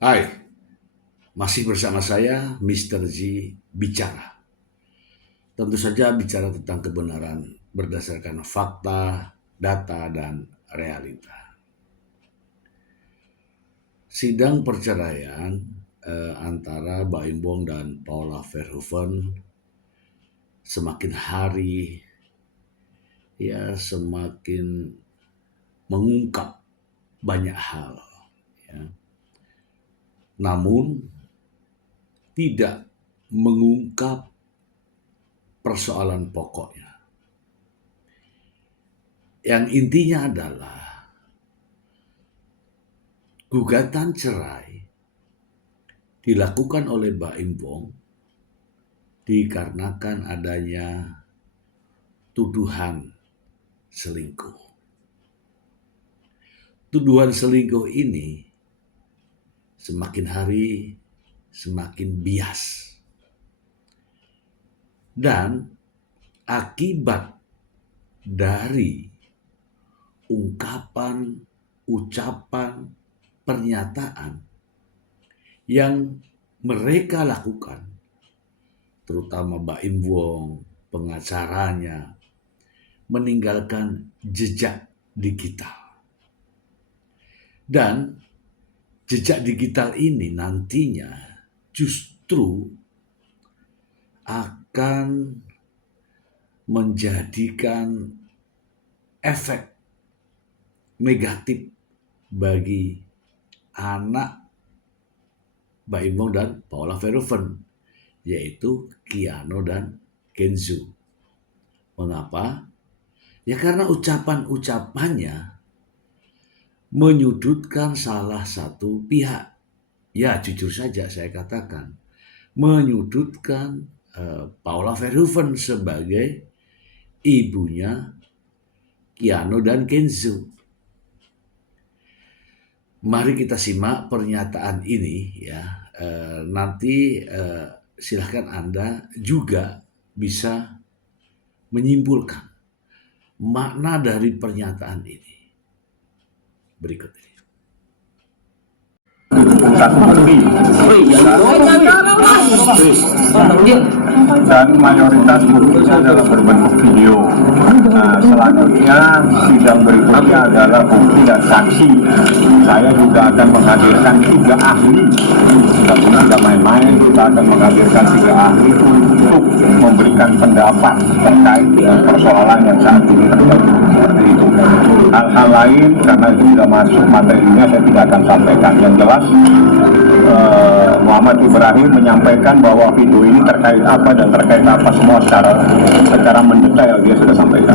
Hai, masih bersama saya Mr. Z bicara. Tentu saja bicara tentang kebenaran berdasarkan fakta, data, dan realita. Sidang perceraian antara Baim Bong dan Paula Verhoeven semakin hari semakin mengungkap banyak hal. Ya. Namun tidak mengungkap persoalan pokoknya. Yang intinya adalah gugatan cerai dilakukan oleh Baim Bong dikarenakan adanya tuduhan selingkuh. Tuduhan selingkuh ini semakin hari semakin bias. Dan akibat dari ungkapan, ucapan, pernyataan yang mereka lakukan, terutama Baim Bong, pengacaranya, meninggalkan jejak digital. Dan jejak digital ini nantinya justru akan menjadikan efek negatif bagi anak Baim Bong dan Paula Verhoeven, yaitu Keanu dan Kenzo. Mengapa? Ya karena ucapan-ucapannya menyudutkan salah satu pihak. Ya jujur saja saya katakan, menyudutkan Paula Verhoeven sebagai ibunya Keanu dan Kenzo. Mari kita simak pernyataan ini ya. Nanti silahkan Anda juga bisa menyimpulkan makna dari pernyataan ini. Berikut ini. Dan mayoritas buktinya adalah berbentuk video. Nah, selanjutnya sidang berikutnya adalah bukti dan saksi. Saya juga akan menghadirkan 3 ahli. Tidak main-main, kita akan menghadirkan 3 ahli untuk memberikan pendapat terkait dengan persoalan yang saat ini terjadi seperti itu. Hal-hal lain karena itu tidak masuk materinya saya tidak akan sampaikan. Yang jelas Muhammad Ibrahim menyampaikan bahwa video ini terkait apa dan terkait apa semua secara mendetail dia sudah sampaikan.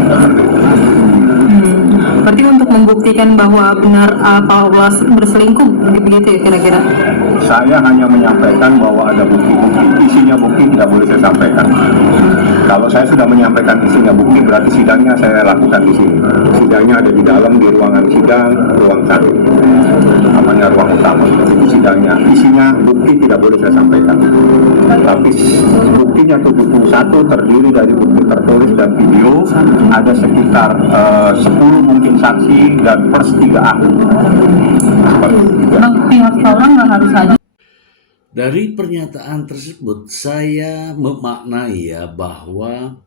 Berarti untuk membuktikan bahwa benar Paula berselingkuh, begitu ya kira-kira? Saya hanya menyampaikan bahwa ada bukti-bukti, isinya bukti tidak boleh saya sampaikan. Kalau saya sudah menyampaikan isinya bukti, berarti sidangnya saya lakukan di sini. Sidangnya ada di dalam, di ruangan sidang, ruang satu, namanya ruang utama. Itu sidangnya. Isinya bukti tidak boleh saya sampaikan. Tapi buktinya 71 terdiri dari bukti tertulis dan video. Ada sekitar 10 mungkin saksi dan plus 3 ahli. Pihak Paula nggak harus hadir. Dari pernyataan tersebut saya memaknai ya bahwa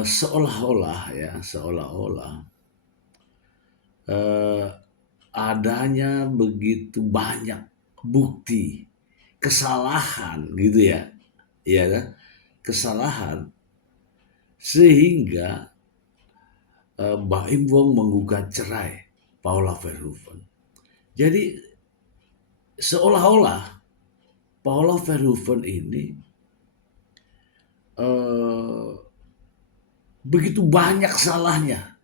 seolah-olah adanya begitu banyak bukti kesalahan gitu ya kan? Kesalahan sehingga Baim Bong menggugat cerai Paula Verhoeven. Jadi seolah-olah Paula Verhoeven ini begitu banyak salahnya.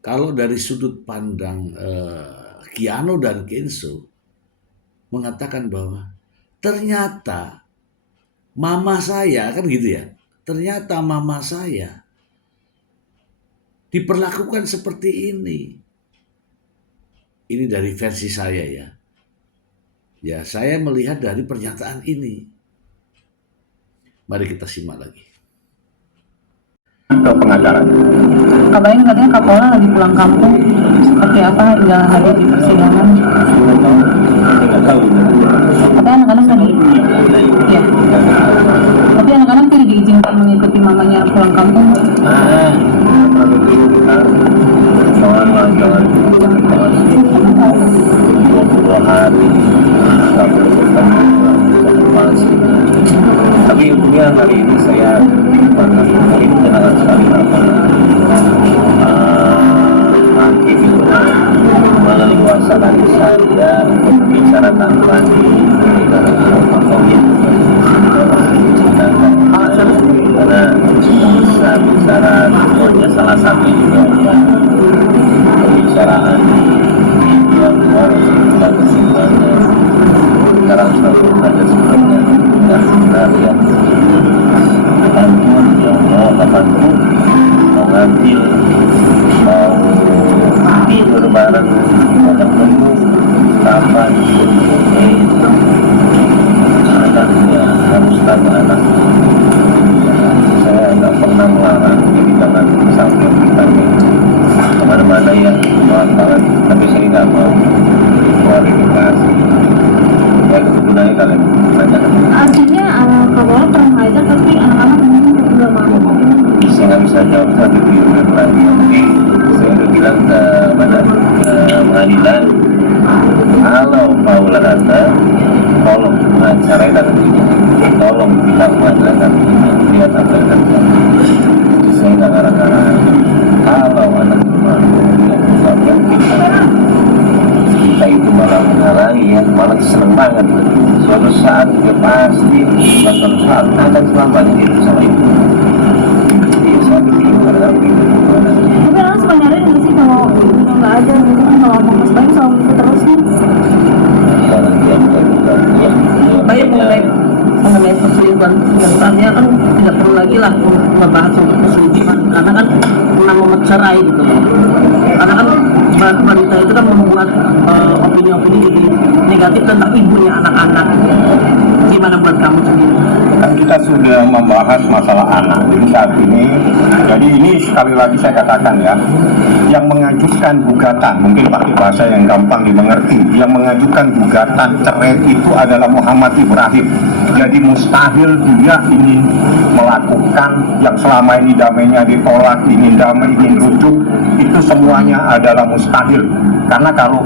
Kalau dari sudut pandang Keanu dan Kenzo mengatakan bahwa ternyata mama saya kan gitu ya. Ternyata mama saya diperlakukan seperti ini. Ini dari versi saya ya. Ya, saya melihat dari pernyataan ini. Mari kita simak lagi. ke pengacara. Kabarnya katanya Kapolda lagi pulang kampung. Seperti apa hingga hadir di persidangan? Nggak tahu. Tapi anak-anak tadi, ya. Tapi anak-anak tidak diizinkan mengikuti mamanya pulang kampung. Terlalu dulu kita jangan 22 hari sampai ketemu konfirmasi. Tapi untungnya hari ini saya hari ini menyenangkan sekali karena hakim itu meleluaskan saya untuk bicara tanpa diberikan COVID karena bisa bicara semuanya salah satu juga pembicaraan di yang luar dan kesimpulannya sekarang selalu ada sebenarnya dan sebenarnya kapanpun jauh kapanpun mau ngambil mau tidur bareng mau ketemu kapan anaknya harus tahu anak saya nggak pernah melarang jadi jangan sampai kita kemana-mana ya maaf banget tapi saya nggak mau klarifikasi ya kebetulannya kalian banyak Artinya Kapolda pernah ngajar tapi anak-anak nggak mau. saya nggak bisa jawab tapi diulang lagi oke saya udah bilang ke mana ke pengadilan kalau Paula datang tolong acara datang tolong bilang mana dan lihat apa yang terjadi saya nggak ngarang-ngarang kalau anak mau yang mengucapkan kita itu malah menghalangi ya malah seneng banget suatu saat dia pasti bukan suatu saat akan selamanya dia bersama ibu dia suatu ibu adalah ibu Tapi orang suka nyariin nggak sih kalau ibunya nggak ada gitu kan, kalau mau Mas Bayu selalu ikut terus nih. kalau dia bukan ya Bayu mengenai perselingkuhan sebenarnya kan tidak perlu lagi lah membahas soal perselingkuhan karena kan menanggung cerai gitu loh. Karena kan wanita itu kan membuat opini-opini jadi negatif tentang ibunya anak-anak. Gimana buat kamu sendiri? Kan kita sudah membahas masalah anak. Jadi saat ini, jadi ini sekali lagi saya katakan ya, yang mengajukan gugatan, mungkin pakai bahasa yang gampang dimengerti, yang mengajukan gugatan cerai itu adalah Muhammad Ibrahim. Jadi mustahil dia ingin melakukan yang selama ini damainya ditolak, ingin damai, ingin rujuk, itu semuanya adalah mustahil. Karena kalau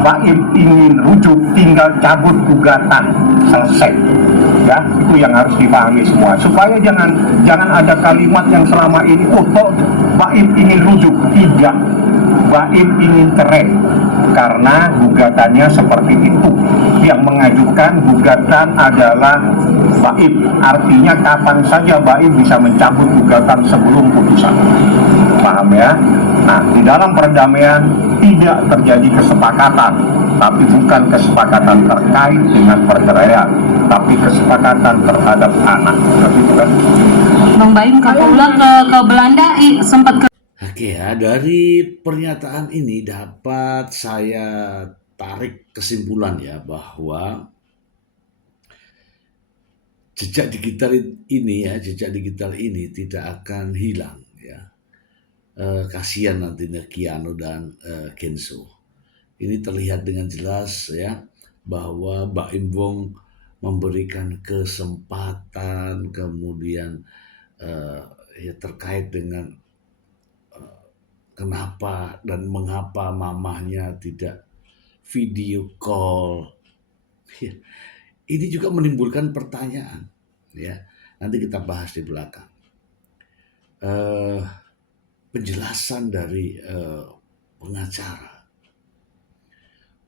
Baim ingin rujuk, tinggal cabut gugatan, selesai. Ya, itu yang harus dipahami semua. Supaya jangan ada kalimat yang selama ini, oh Baim ingin rujuk, tidak. Baim ingin cerai. Karena gugatannya seperti itu. Yang mengajukan gugatan adalah Baim. Artinya kapan saja Baim bisa mencabut gugatan sebelum putusan. Paham ya? Nah, di dalam perdamaian tidak terjadi kesepakatan, tapi bukan kesepakatan terkait dengan perceraian, tapi kesepakatan terhadap anak. Begitu kan? Bang Bayu Kapolda ke Belanda sempat ke Oke ya, dari pernyataan ini dapat saya tarik kesimpulan ya bahwa jejak digital ini tidak akan hilang ya. Kasihan nantinya Keanu dan Kenzo. Ini terlihat dengan jelas ya bahwa Baim Wong memberikan kesempatan kemudian ya terkait dengan kenapa dan mengapa mamahnya tidak video call. Ya, ini juga menimbulkan pertanyaan. Ya, nanti kita bahas di belakang. Penjelasan dari pengacara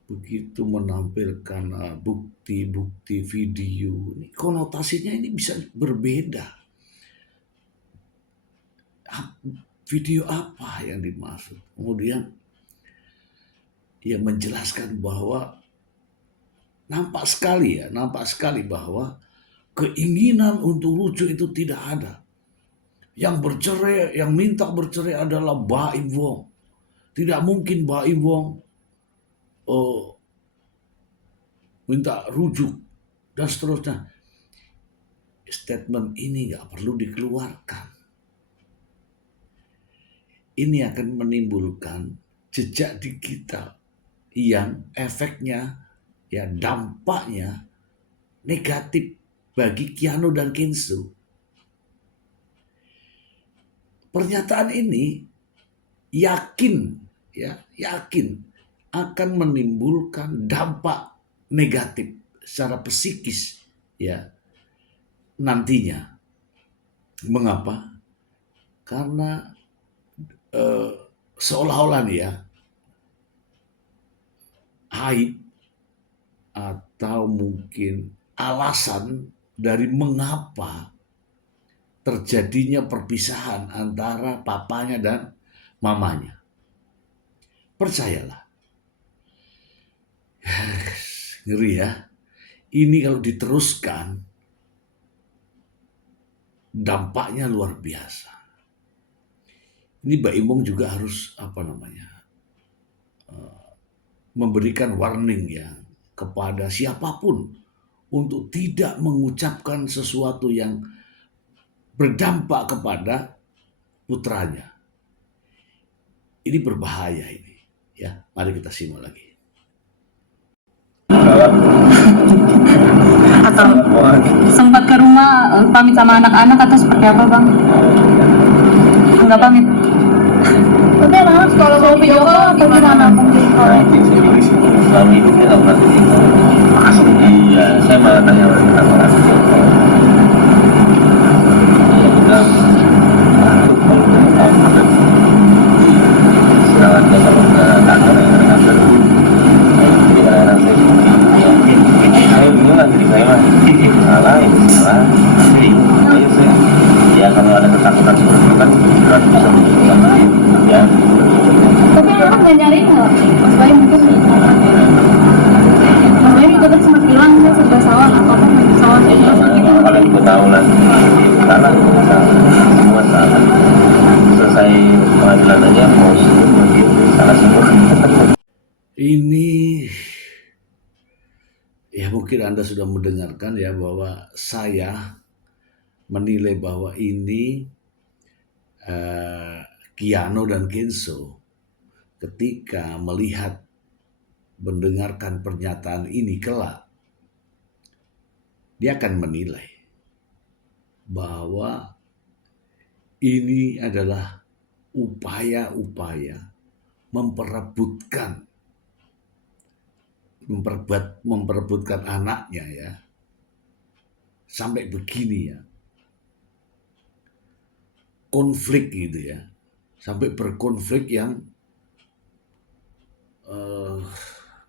begitu menampilkan bukti-bukti video. Ini konotasinya ini bisa berbeda. Video apa yang dimaksud? Kemudian ia menjelaskan bahwa nampak sekali bahwa keinginan untuk rujuk itu tidak ada. Yang minta bercerai adalah Baim Wong. Tidak mungkin Baim Wong minta rujuk dan seterusnya. Statement ini nggak perlu dikeluarkan. ini akan menimbulkan jejak digital yang efeknya, ya dampaknya negatif bagi Keanu dan Kenzo. Pernyataan ini yakin akan menimbulkan dampak negatif secara psikis ya nantinya. Mengapa? Karena seolah-olah nih ya, aib atau mungkin alasan dari mengapa terjadinya perpisahan antara papanya dan mamanya. Percayalah, ngeri ya. Ini kalau diteruskan, dampaknya luar biasa. Ini Mbak Imong juga harus memberikan warning ya kepada siapapun untuk tidak mengucapkan sesuatu yang berdampak kepada putranya. Ini berbahaya ini. Ya, mari kita simak lagi. Atau sempat ke rumah pamit sama anak-anak atau seperti apa bang? Enggak pamit. Tapi anak kalau mau video call atau gimana? Selama hidup dia nggak pernah video. Iya, saya malah tanya kenapa nggak video call. Ya udah, sedangkan dia kalau ke kantor yang ada kantor, jadi kadang-kadang saya bingung lah jadi saya mah salah ini salah, jadi ayo saya ya kalau ada ketakutan seperti itu kan berarti bisa menunjukkan ya. Tapi anak nggak nyariin nggak? Mas Bayu mungkin Mas Bayu juga kan sempat bilang dia serba salah atau apa nggak salah kayak gitu. Kalau ibu tahu lah salah semua salah, selesai pengadilan aja mau salah semua. Ini ya mungkin Anda sudah mendengarkan ya bahwa saya menilai bahwa ini Keanu dan Kenzo ketika mendengarkan pernyataan ini kelak, dia akan menilai bahwa ini adalah upaya-upaya memperebutkan anaknya ya. Sampai begini ya. Konflik gitu ya. Sampai berkonflik yang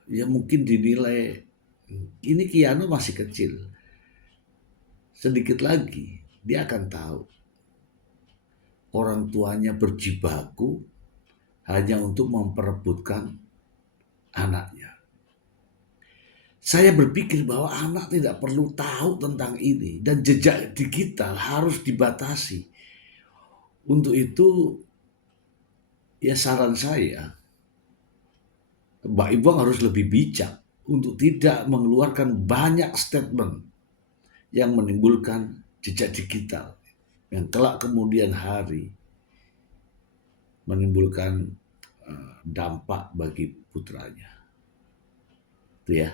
ya mungkin dinilai ini Keanu masih kecil. Sedikit lagi dia akan tahu orang tuanya berjibaku hanya untuk memperebutkan anaknya. Saya berpikir bahwa anak tidak perlu tahu tentang ini dan jejak digital harus dibatasi. Untuk itu ya saran saya, Mbak Ibong harus lebih bijak untuk tidak mengeluarkan banyak statement yang menimbulkan jejak digital yang kelak kemudian hari menimbulkan dampak bagi putranya. Itu ya.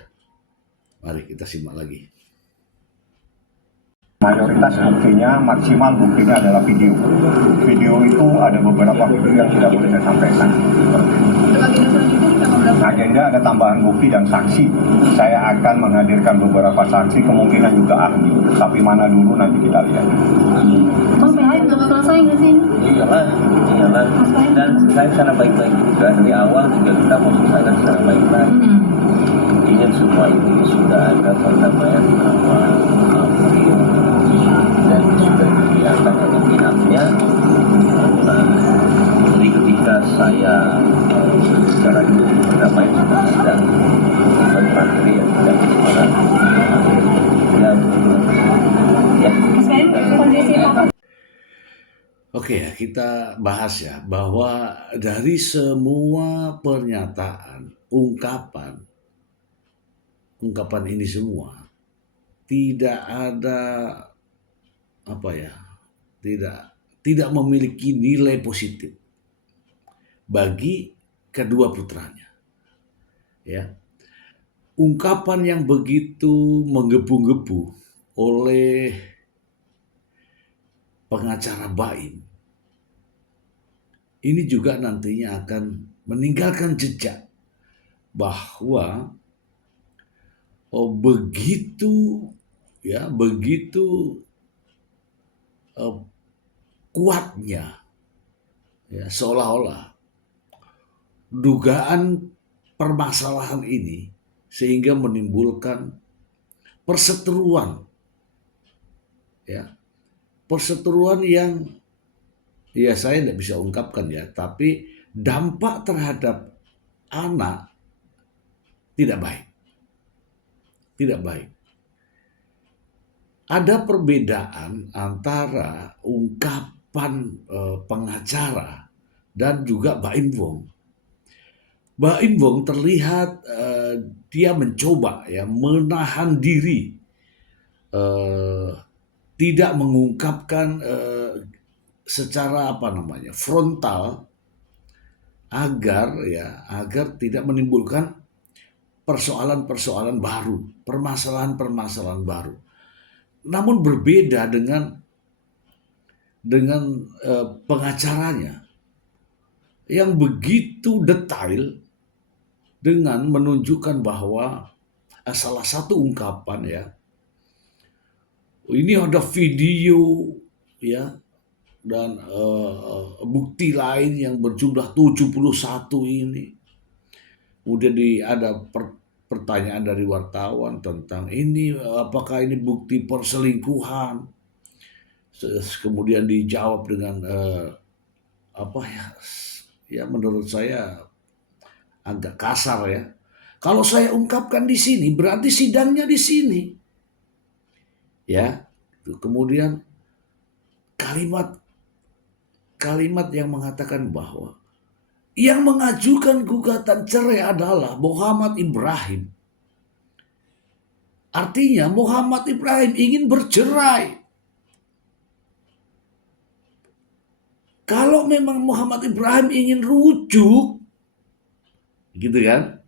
Mari kita simak lagi. Mayoritas buktinya, maksimal buktinya adalah video. Video itu ada beberapa video yang tidak boleh saya sampaikan. Agenda ada tambahan bukti dan saksi. Saya akan menghadirkan beberapa saksi, kemungkinan juga ahli. Tapi mana dulu nanti kita lihat. Bang PH udah selesai nggak sih? Iyalah. Dan saya secara baik-baik juga dari awal juga kita mau selesaikan secara baik-baik. Ingat semua itu sudah ada perdamaian awal dan sudah dilihatkan oleh pihaknya. Jadi ketika saya secara itu perdamaian sudah sedang terakhir yang sedang ya. Kondisi apa? Oke ya, kita bahas ya bahwa dari semua pernyataan, ungkapan ini semua tidak ada tidak memiliki nilai positif bagi kedua putranya. Ya, ungkapan yang begitu menggebu-gebu oleh pengacara Baim ini juga nantinya akan meninggalkan jejak bahwa begitu kuatnya ya, seolah-olah dugaan permasalahan ini sehingga menimbulkan perseteruan yang ya saya tidak bisa ungkapkan ya, tapi dampak terhadap anak tidak baik. Ada perbedaan antara ungkapan pengacara dan juga Baim Wong. Baim Wong terlihat dia mencoba ya menahan diri, tidak mengungkapkan secara frontal agar tidak menimbulkan persoalan-persoalan baru, permasalahan-permasalahan baru. Namun berbeda dengan pengacaranya yang begitu detail dengan menunjukkan bahwa salah satu ungkapan ya, ini ada video ya dan bukti lain yang berjumlah 71 ini. Kemudian ada pertanyaan dari wartawan tentang ini apakah ini bukti perselingkuhan. Kemudian dijawab dengan menurut saya agak kasar ya. Kalau saya ungkapkan di sini berarti sidangnya di sini. Ya. Kemudian kalimat yang mengatakan bahwa yang mengajukan gugatan cerai adalah Muhammad Ibrahim. Artinya Muhammad Ibrahim ingin bercerai. Kalau memang Muhammad Ibrahim ingin rujuk, gitu kan?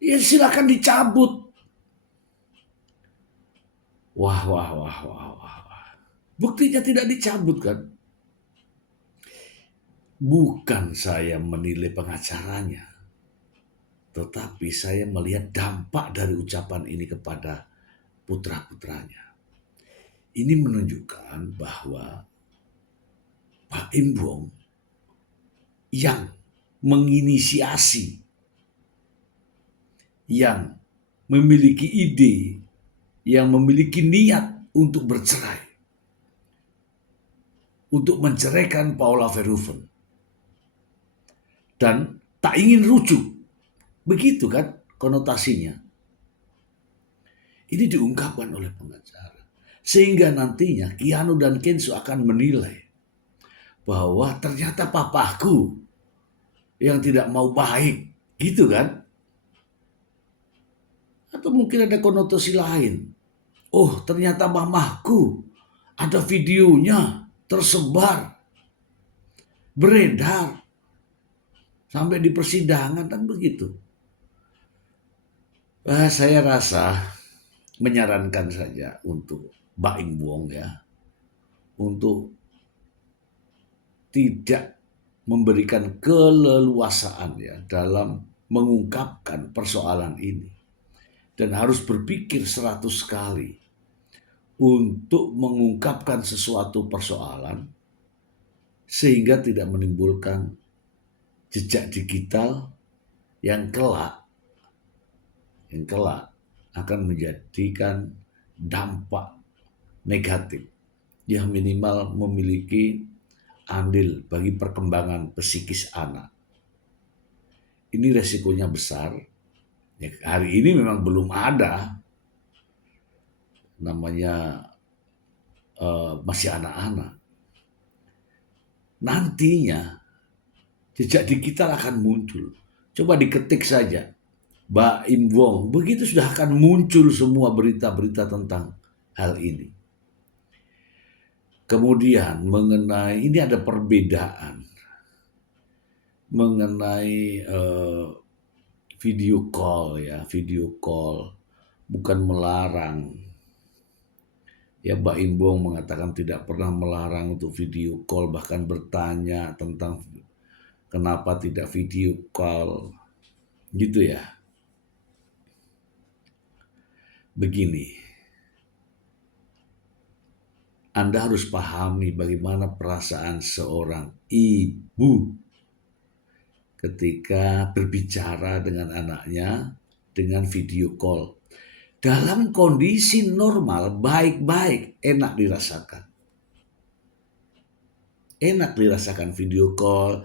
Ya silakan dicabut. Wah. Buktinya tidak dicabut kan? Bukan saya menilai pengacaranya, tetapi saya melihat dampak dari ucapan ini kepada putra-putranya. Ini menunjukkan bahwa Baim Wong yang menginisiasi, yang memiliki ide, yang memiliki niat untuk bercerai, untuk menceraikan Paula Verhoeven, dan tak ingin rujuk. Begitu kan konotasinya. Ini diungkapkan oleh pengacara. Sehingga nantinya Keanu dan Kenzo akan menilai bahwa ternyata papaku yang tidak mau baik. Gitu kan. Atau mungkin ada konotasi lain. Oh ternyata mamahku ada videonya tersebar, beredar. Sampai di persidangan kan begitu. Saya rasa menyarankan saja untuk Baim Wong ya, untuk tidak memberikan keleluasaan ya dalam mengungkapkan persoalan ini. Dan harus berpikir 100 kali untuk mengungkapkan sesuatu persoalan sehingga tidak menimbulkan jejak digital yang kelak akan menjadikan dampak negatif yang minimal memiliki andil bagi perkembangan psikis anak. Ini resikonya besar. Ya, hari ini memang belum ada namanya masih anak-anak. Nantinya jejak digital akan muncul. Coba diketik saja Baim Wong, begitu sudah akan muncul semua berita-berita tentang hal ini. Kemudian mengenai ini ada perbedaan mengenai video call ya, video call bukan melarang. Ya, Mbak Imbong mengatakan tidak pernah melarang untuk video call, bahkan bertanya tentang kenapa tidak video call, gitu ya. Begini, Anda harus pahami bagaimana perasaan seorang ibu ketika berbicara dengan anaknya dengan video call. Dalam kondisi normal, baik-baik, enak dirasakan. Enak dirasakan video call.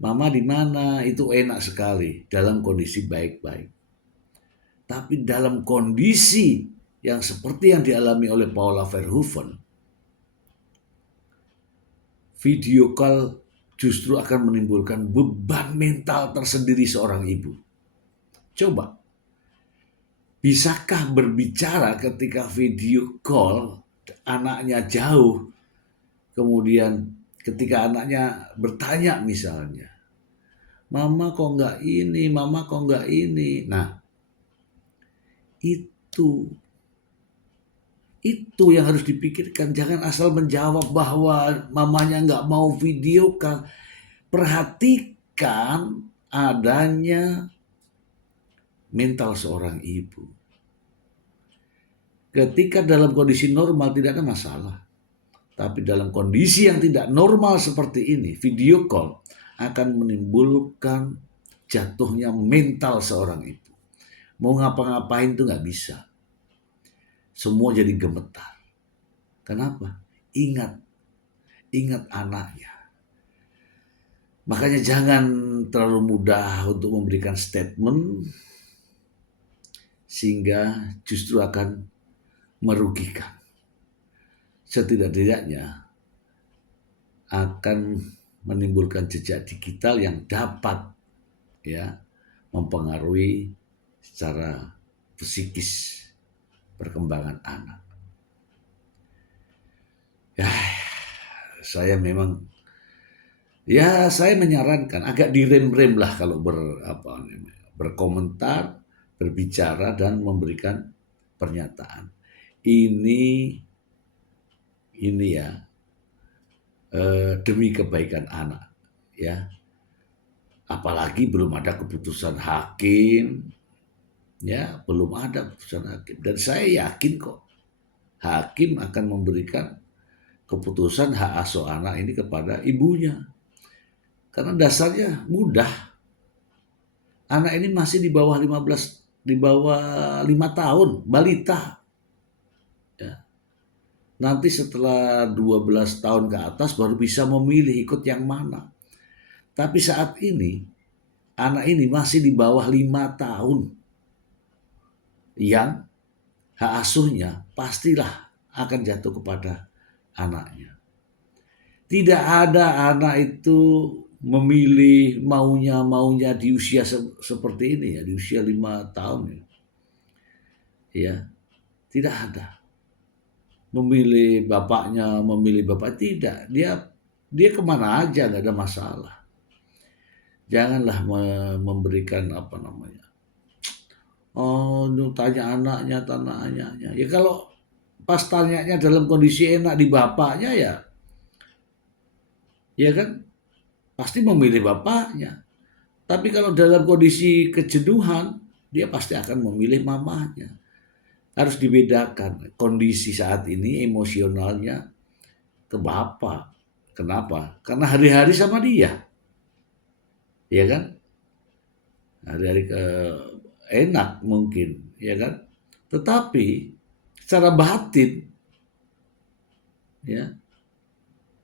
Mama di mana? Itu enak sekali dalam kondisi baik-baik. Tapi dalam kondisi yang seperti yang dialami oleh Paula Verhoeven, video call justru akan menimbulkan beban mental tersendiri seorang ibu. Coba, bisakah berbicara ketika video call anaknya jauh, kemudian ketika anaknya bertanya misalnya, Mama kok nggak ini, Mama kok nggak ini. Nah, itu yang harus dipikirkan. Jangan asal menjawab bahwa mamanya nggak mau video call. Perhatikan adanya mental seorang ibu. Ketika dalam kondisi normal tidak ada masalah. Tapi dalam kondisi yang tidak normal seperti ini, video call akan menimbulkan jatuhnya mental seorang ibu. Mau ngapa-ngapain tuh nggak bisa. Semua jadi gemetar. Kenapa? Ingat anaknya. Makanya jangan terlalu mudah untuk memberikan statement sehingga justru akan merugikan. Setidak-tidaknya akan menimbulkan jejak digital yang dapat ya mempengaruhi secara psikis perkembangan anak. Ya, saya menyarankan agak direm-rem lah kalau berkomentar, berbicara dan memberikan pernyataan. Ini ya demi kebaikan anak ya. Apalagi belum ada keputusan hakim ya, belum ada keputusan hakim dan saya yakin kok hakim akan memberikan keputusan hak asuh anak ini kepada ibunya. Karena dasarnya mudah. Anak ini masih di bawah 5 tahun, balita. Ya. Nanti setelah 12 tahun ke atas baru bisa memilih ikut yang mana. Tapi saat ini, anak ini masih di bawah 5 tahun. Yang hak asuhnya pastilah akan jatuh kepada anaknya. Tidak ada anak itu memilih maunya di usia seperti ini ya, di usia 5 tahun ya. Tidak ada. Memilih bapaknya, tidak. Dia kemana aja nggak ada masalah. Janganlah memberikan tanya anaknya. Ya kalau pas tanyanya dalam kondisi enak di bapaknya ya kan pasti memilih bapaknya. Tapi kalau dalam kondisi kejenuhan, dia pasti akan memilih mamanya. Harus dibedakan kondisi saat ini emosionalnya ke bapak. Kenapa? Karena hari-hari sama dia. Ya kan? Hari-hari enak mungkin, ya kan? Tetapi secara batin ya,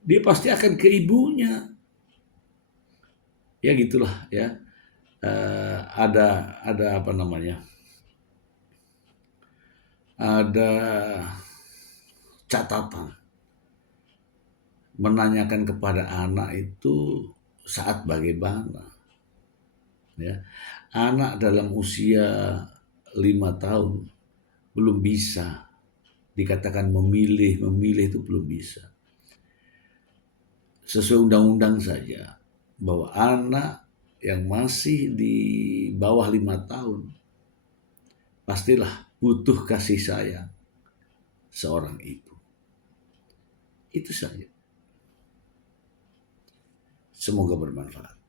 dia pasti akan ke ibunya. Ya gitulah ya. Ada ada catatan menanyakan kepada anak itu saat bagaimana ya. Anak dalam usia 5 tahun belum bisa dikatakan memilih itu belum bisa. Sesuai undang-undang saja bahwa anak yang masih di bawah 5 tahun pastilah butuh kasih sayang seorang ibu. Itu saja. Semoga bermanfaat.